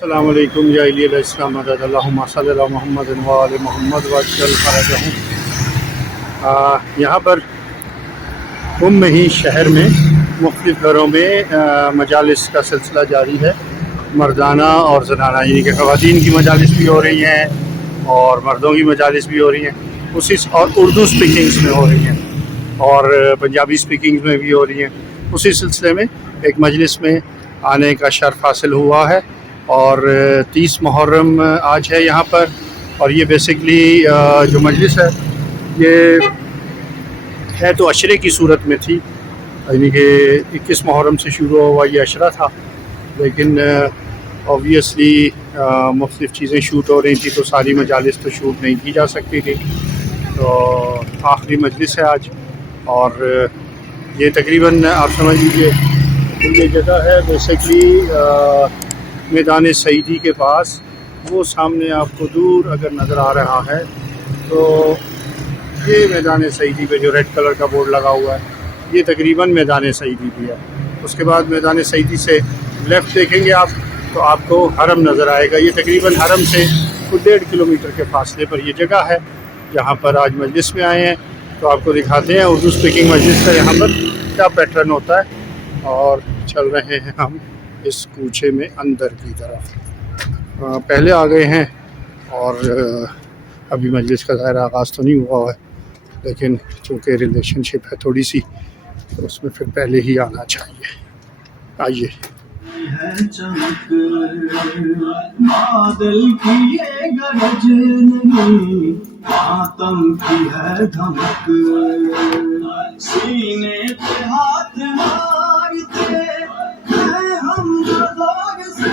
السلام علیکم یا علیہ السلام مدد اللہم صلی اللہ محمد و آل محمد وجل فرجہم۔ یہاں پر ہی شہر میں مختلف گھروں میں مجالس کا سلسلہ جاری ہے، مردانہ اور زنانہ، یعنی کہ خواتین کی مجالس بھی ہو رہی ہیں اور مردوں کی مجالس بھی ہو رہی ہیں، اور اردو سپیکنگز میں ہو رہی ہیں اور پنجابی سپیکنگز میں بھی ہو رہی ہیں۔ اسی سلسلے میں ایک مجلس میں آنے کا شرف حاصل ہوا ہے اور 30 محرم آج ہے یہاں پر، اور یہ بیسکلی جو مجلس ہے یہ ہے تو عشرے کی صورت میں تھی، یعنی کہ 21 محرم سے شروع ہوا یہ عشرہ تھا، لیکن اوبویسلی مختلف چیزیں شوٹ ہو رہی تھی تو ساری مجالس تو شوٹ نہیں کی جا سکتی تھی، تو آخری مجلس ہے آج۔ اور یہ تقریباً آپ سمجھ لیجیے یہ جگہ ہے بیسکلی میدان سعیدی کے پاس، وہ سامنے آپ کو دور اگر نظر آ رہا ہے تو یہ میدان سعیدی پہ جو ریڈ کلر کا بورڈ لگا ہوا ہے یہ تقریباً میدان سعیدی بھی ہے۔ اس کے بعد میدان سعیدی سے لیفٹ دیکھیں گے آپ تو آپ کو حرم نظر آئے گا، یہ تقریباً حرم سے 1.5 کلومیٹر کے فاصلے پر یہ جگہ ہے جہاں پر آج مجلس میں آئے ہیں۔ تو آپ کو دکھاتے ہیں اردو سپیکنگ مجلس کا یہاں پر کیا پیٹرن ہوتا ہے، اور چل رہے ہیں ہم اس کوچے میں اندر کی طرف۔ پہلے آ گئے ہیں اور ابھی مجلس کا ظاہر آغاز تو نہیں ہوا ہے، لیکن چونکہ ریلیشن شپ ہے تھوڑی سی تو اس میں پھر پہلے ہی آنا چاہیے۔ آئیے۔ ہے چمک بادل کی یہ گرج نہیں، ماتم کی ہے دھمک، سینے پہ ہاتھ مارتے ہیں ہم زور سے،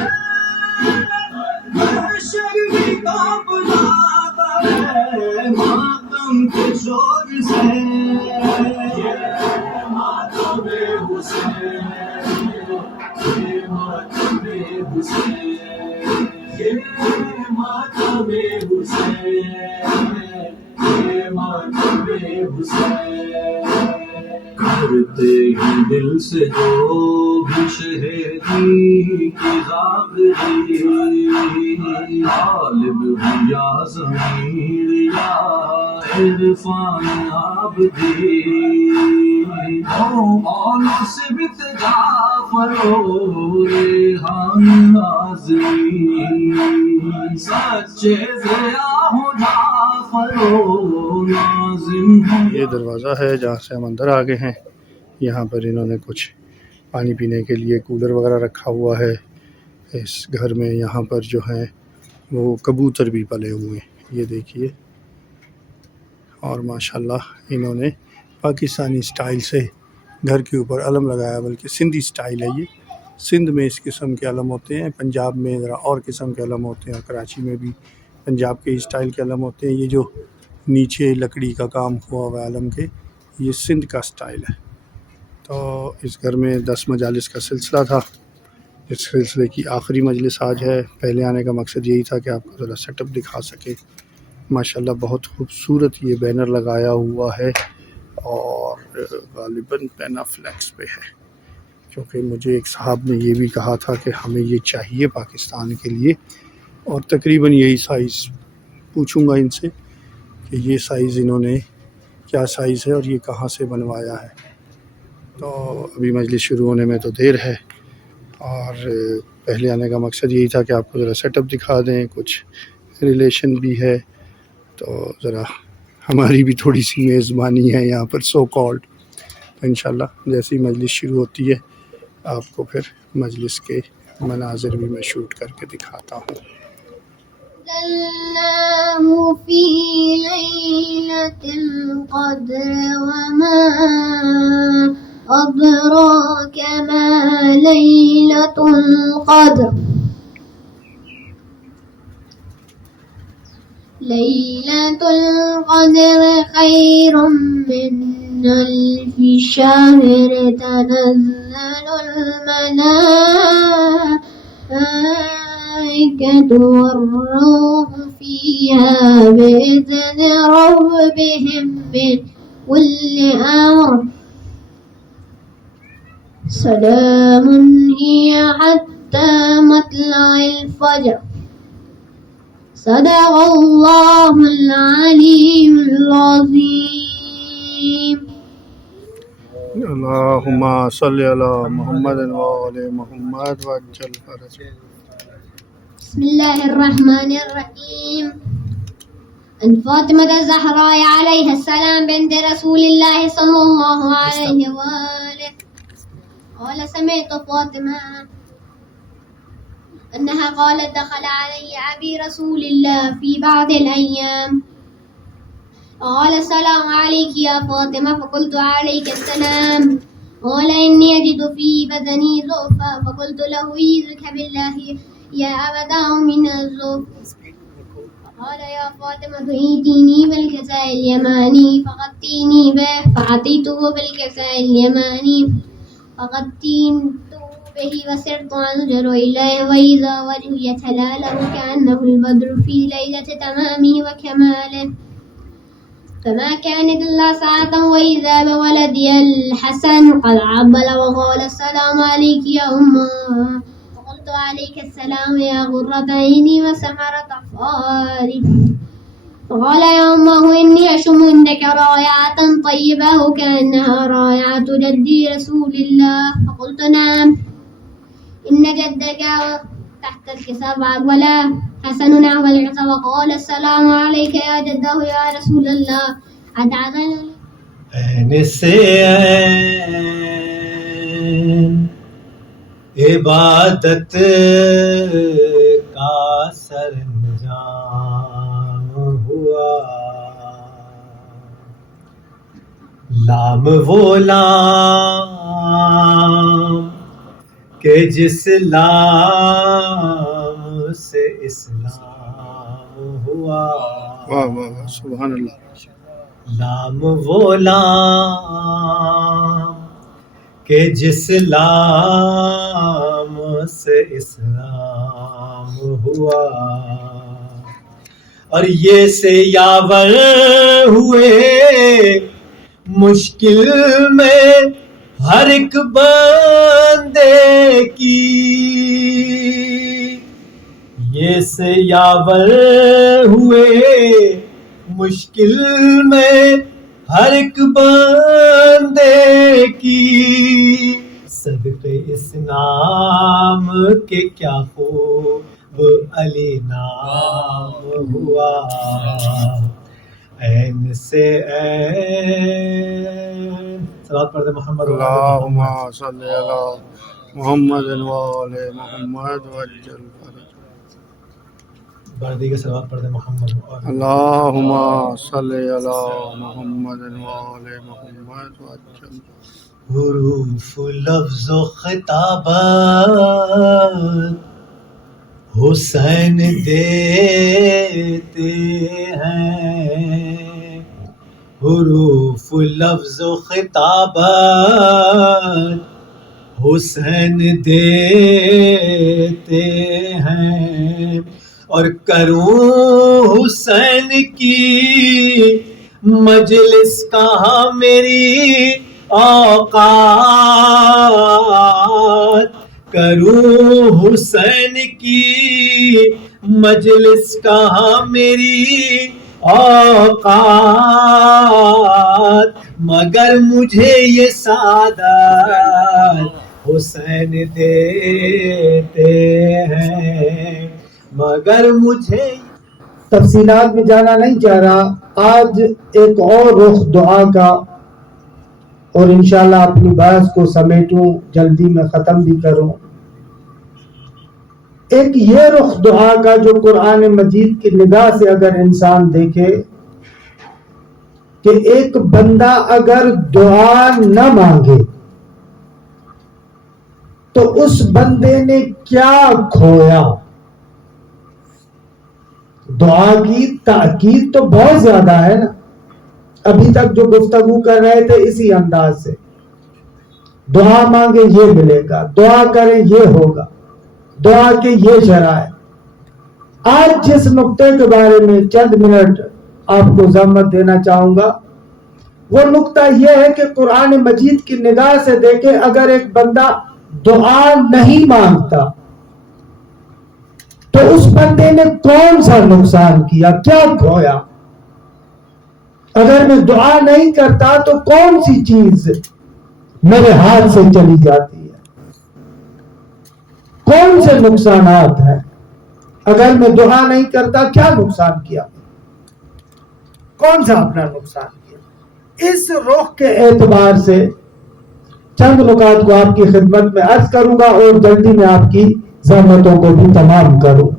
محشر بھی کانپ جاتا ہے ماتم کے شور سے، یہ ماتم حسین، یہ ماتم حسین، یہ ماتم حسین، یہ ماتم حسین، کرتے ہی دل سے جو بھی شہیدی کی غابری، غالب ہو یا ضمیر یا عرفان عابدی، مولو سے بت جعفر و ریحان آزمی، سچے ضیاء ہو جعفر و ناظم ہو۔ یہ دروازہ ہے جہاں سے ہم اندر آ گئے ہیں۔ یہاں پر انہوں نے کچھ پانی پینے کے لیے کولر وغیرہ رکھا ہوا ہے اس گھر میں۔ یہاں پر جو ہیں وہ کبوتر بھی پلے ہوئے ہیں، یہ دیکھیے، اور ماشاءاللہ انہوں نے پاکستانی سٹائل سے گھر کے اوپر علم لگایا، بلکہ سندھی سٹائل ہے یہ۔ سندھ میں اس قسم کے علم ہوتے ہیں، پنجاب میں ذرا اور قسم کے علم ہوتے ہیں، اور کراچی میں بھی پنجاب کے سٹائل کے علم ہوتے ہیں۔ یہ جو نیچے لکڑی کا کام ہوا ہوا علم کے، یہ سندھ کا سٹائل ہے۔ تو اس گھر میں 10 مجالس کا سلسلہ تھا، اس سلسلے کی آخری مجلس آج ہے۔ پہلے آنے کا مقصد یہی تھا کہ آپ کو ذرا سیٹ اپ دکھا سکے۔ ماشاءاللہ بہت خوبصورت یہ بینر لگایا ہوا ہے، اور غالباً پینا فلیکس پہ ہے، کیونکہ مجھے ایک صاحب نے یہ بھی کہا تھا کہ ہمیں یہ چاہیے پاکستان کے لیے، اور تقریباً یہی سائز پوچھوں گا ان سے کہ یہ سائز انہوں نے کیا سائز ہے اور یہ کہاں سے بنوایا ہے۔ تو ابھی مجلس شروع ہونے میں تو دیر ہے، اور پہلے آنے کا مقصد یہی تھا کہ آپ کو ذرا سیٹ اپ دکھا دیں، کچھ ریلیشن بھی ہے، تو ذرا ہماری بھی تھوڑی سی میزبانی ہے یہاں پر سو کالڈ۔ انشاءاللہ جیسی مجلس شروع ہوتی ہے آپ کو پھر مجلس کے مناظر بھی میں شوٹ کر کے دکھاتا ہوں۔ الله في ليلة القدر وما أدراك ما ليلة القدر، ليلة القدر خير من ألف شهر، تنزل الملائكة والروح فيها بإذن ربهم من كل أمر، سلام هي حتى حتى مطلع الفجر. صدق الله العلي العظيم. اللهم صل على محمد وآل محمد وعجل فرجه. بسم الله الرحمن الرحيم. عن فاطمة الزهراء عليها السلام بنت رسول الله صلى الله عليه وآله قال سمعت فاطمة أنها قالت دخل علي أبي رسول الله في بعض الأيام قال السلام عليك يا فاطمة فقلت عليك السلام قال إني أجد في بدني ضعفا فقلت له أعوذك بالله يا أبدا من الضعف قال يا فاطمة ائتيني بالكساء اليماني فغطيني به فأتيته بالكساء اليماني فغطيته به وسرت أنظر إليه وإذا وجهه يتلاله كأنه البدر في ليلة تمامه وكماله فما كانت إلا ساعة وإذا بولدي الحسن قد عبل وقال السلام عليك يا أمه فقلت عليك السلام يا غرة عيني وسمرة أفعالي فقال يا أمه إني أشم عندك رائعة طيبة وكأنها رائعة جدي رسول الله فقلت نعم إن جدك تحت الكساء ولا حسن نحو العصا وقال السلام عليك يا جده يا رسول الله أتعظم عین سے عین عبادت کا سرانجام ہوا لام وہ لام کہ جس لام سے اسلام ہوا واہ واہ واہ سبحان اللہ. لام وہ لام کہ جس لام سے اسلام ہوا اور یہ سے یاور ہوئے مشکل میں ہر ایک بندے کی یہ سے یاور ہوئے مشکل میں ہر ایک بندے کی صدقے اس نام کے کیا خوب علی نام ہوا عین سے عین صلوات پڑھتے محمد اللہم صلی علی محمد وآل محمد وعجل فرجه. بردی کے صلوات پڑھتے محمد اللہم صلی علی محمد وآل محمد وعجل. حروف لفظ و خطابت حسین دیتے ہیں حروف لفظ و خطابت حسین دیتے ہیں اور کروں حسین کی مجلس کہاں میری اوقات کروں حسین کی مجلس کہاں میری اوقات مگر مجھے یہ سعادت حسین دیتے ہیں مگر مجھے تفصیلات میں جانا نہیں چاہ رہا. آج ایک اور رخ دعا کا اور انشاءاللہ اپنی بحث کو سمیٹوں جلدی میں ختم بھی کروں. ایک یہ رخ دعا کا جو قرآن مجید کی نگاہ سے اگر انسان دیکھے کہ ایک بندہ اگر دعا نہ مانگے تو اس بندے نے کیا کھویا. دعا کی تاکید تو بہت زیادہ ہے نا. ابھی تک جو گفتگو کر رہے تھے اسی انداز سے دعا مانگے یہ ملے گا, دعا کریں یہ ہوگا, دعا کے یہ شرائط. آج جس نقطے کے بارے میں چند منٹ آپ کو ضمانت دینا چاہوں گا وہ نقطہ یہ ہے کہ قرآن مجید کی نگاہ سے دیکھیں اگر ایک بندہ دعا نہیں مانگتا بندے نے کون سا نقصان کیا, کیا کھویا؟ اگر میں دعا نہیں کرتا تو کون سی چیز میرے ہاتھ سے چلی جاتی ہے؟ کون سے نقصانات ہیں؟ اگر میں دعا نہیں کرتا کیا نقصان کیا؟ کون سا اپنا نقصان کیا؟ اس رخ کے اعتبار سے چند نکات کو آپ کی خدمت میں عرض کروں گا اور جلدی میں آپ کی زحمتوں کو بھی تمام کروں.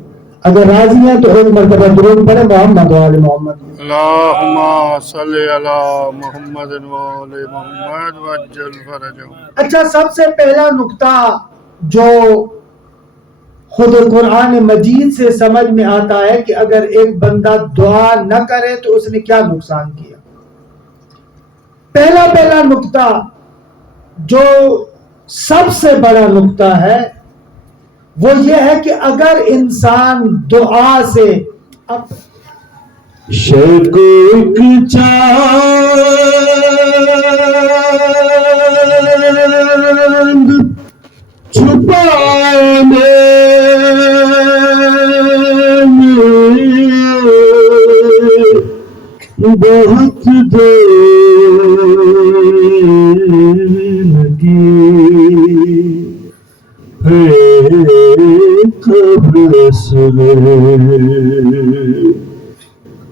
اگر راضی ہیں تو ایک مرتبہ درود پڑھیں محمد و آل محمد. اللہم صلی علی محمد و آل محمد وعجل فرجہم. اچھا, سب سے پہلا نقطہ جو خود قرآن مجید سے سمجھ میں آتا ہے کہ اگر ایک بندہ دعا نہ کرے تو اس نے کیا نقصان کیا. پہلا نقطہ جو سب سے بڑا نقطہ ہے وہ یہ ہے کہ اگر انسان دعا سے شکوک چاند چھپانے بہت دیر لگی قبر صغیر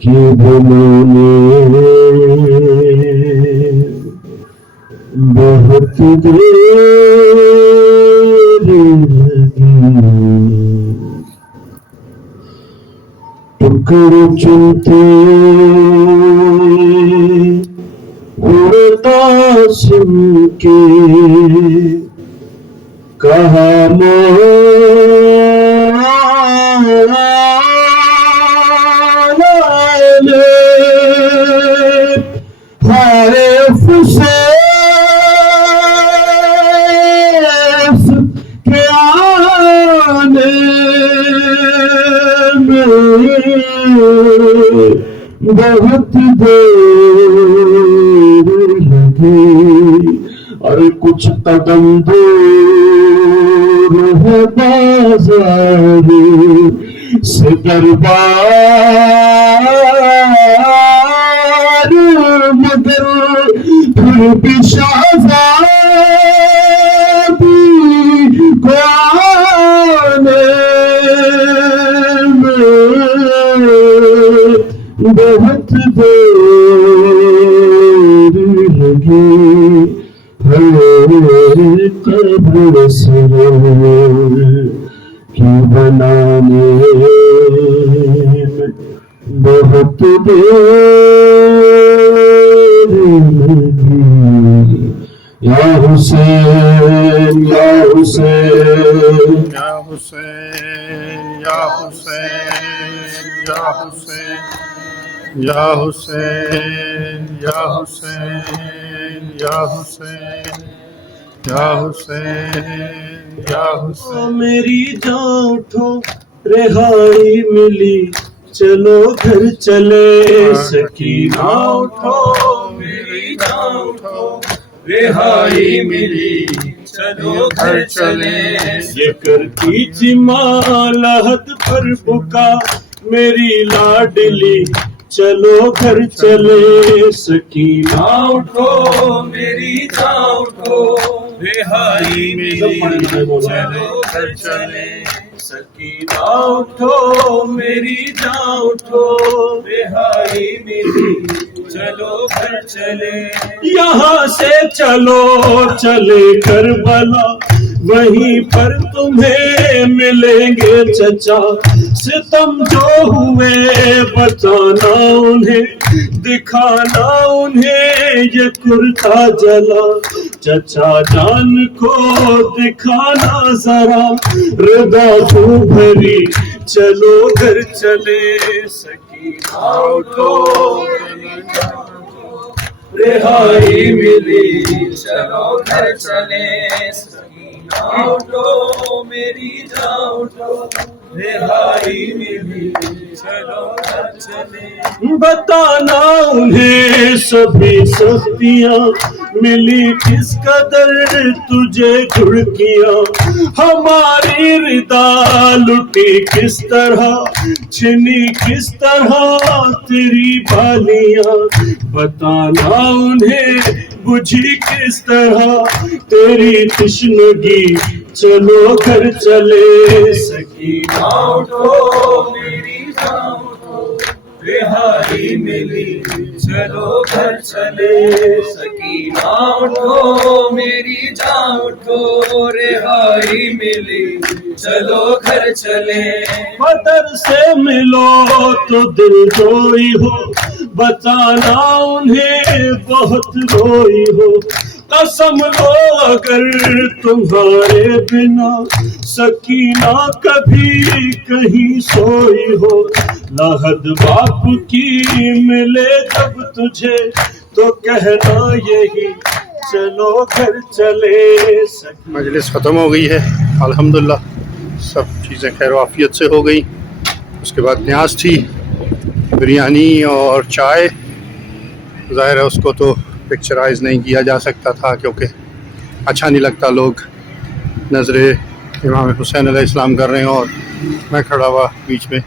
کی بنانے بہت دیر لگی. ٹکڑے چنتے اڑتا سن کے کہا ہارے افسوس کے آنے میں بہت دیر لگی اور کچھ قدم دور ہے بازار سے دربار مگر پھر بھی شہزادی کو آنے میں بہت دیر لگی. قبر صغیر کی بنانے میں بہت دیر لگی. یا حسین یا حسین یا حسین یا حسین یا حسین یا حسین یا حسین یا حسین یا حسین یا حسین. میری جان اٹھو رہائی ملی چلو گھر چلے. سکینہ اٹھو میری جان اٹھو رہائی ملی چلو گھر چلے. یہ کرتی جمالت پر بکا میری لاڈلی چلو گھر چلے. سکینہ اٹھو میری جان اٹھو رہائی ملی چلو گھر چلے. سکینہ اٹھو میری جان اٹھو رہائی ملی چلو گھر چلے. یہاں سے چلو چلے کربلا وہیں پر تمہیں ملیں گے چچا. ستم جو ہوئے بتانا انہیں دکھانا انہیں یہ کرتا جلا. چچا جان کو دکھانا ذرا رضا تو بھری چلو گھر چلے. سکینہ اٹھو رہائی ملی چلو گھر چلے. سکینہ اٹھو میری جان اٹھو رہائی ملی بتانا انہیں سبھی سختیاں ملی کس قدر تجھے گھڑکیاں، ہماری ردا لٹی کس طرح، چھنی کس طرح تیری بالیاں، بتانا انہیں بجھی کس طرح تیری تشنگی، چلو گھر چلے سکینہ اٹھو میری جان اٹھو، رہائی ملی چلو گھر چلے سکینہ اٹھو میری جان اٹھو، رہائی ملی چلو گھر چلے، بدر سے ملو تو دل جوئی ہو، بتانا انہیں بہت روئی ہو، قسم لو اگر تمہارے بنا سکینہ کبھی کہیں سوئی ہو، لاحد باپ کی ملے جب تجھے تو کہنا یہی چلو گھر چلے سکینہ۔ مجلس ختم ہو گئی ہے الحمدللہ، سب چیزیں خیر و عافیت سے ہو گئی۔ اس کے بعد نیاز تھی، بریانی اور چائے، ظاہر ہے اس کو تو پکچرائز نہیں کیا جا سکتا تھا کیونکہ اچھا نہیں لگتا لوگ نظر امام حسین علیہ السلام کر رہے ہیں اور میں کھڑا ہوا بیچ میں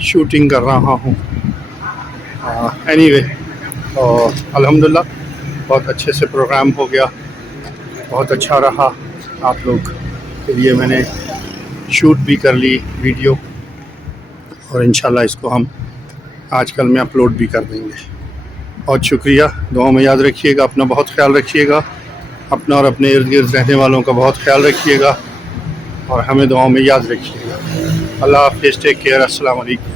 شوٹنگ کر رہا ہوں۔ اینی وے، اور الحمدللہ بہت اچھے سے پروگرام ہو گیا، بہت اچھا رہا۔ آپ لوگ کے لیے میں نے شوٹ بھی کر لی ویڈیو، اور انشاءاللہ اس کو ہم آج کل میں اپلوڈ بھی کر دیں گے۔ بہت شکریہ، دعاؤں میں یاد رکھیے گا، اپنا بہت خیال رکھیے گا، اپنا اور اپنے ارد گرد رہنے والوں کا بہت خیال رکھیے گا، اور ہمیں دعاؤں میں یاد رکھیے گا۔ اللہ حافظ، ٹیک کیئر، السلام علیکم۔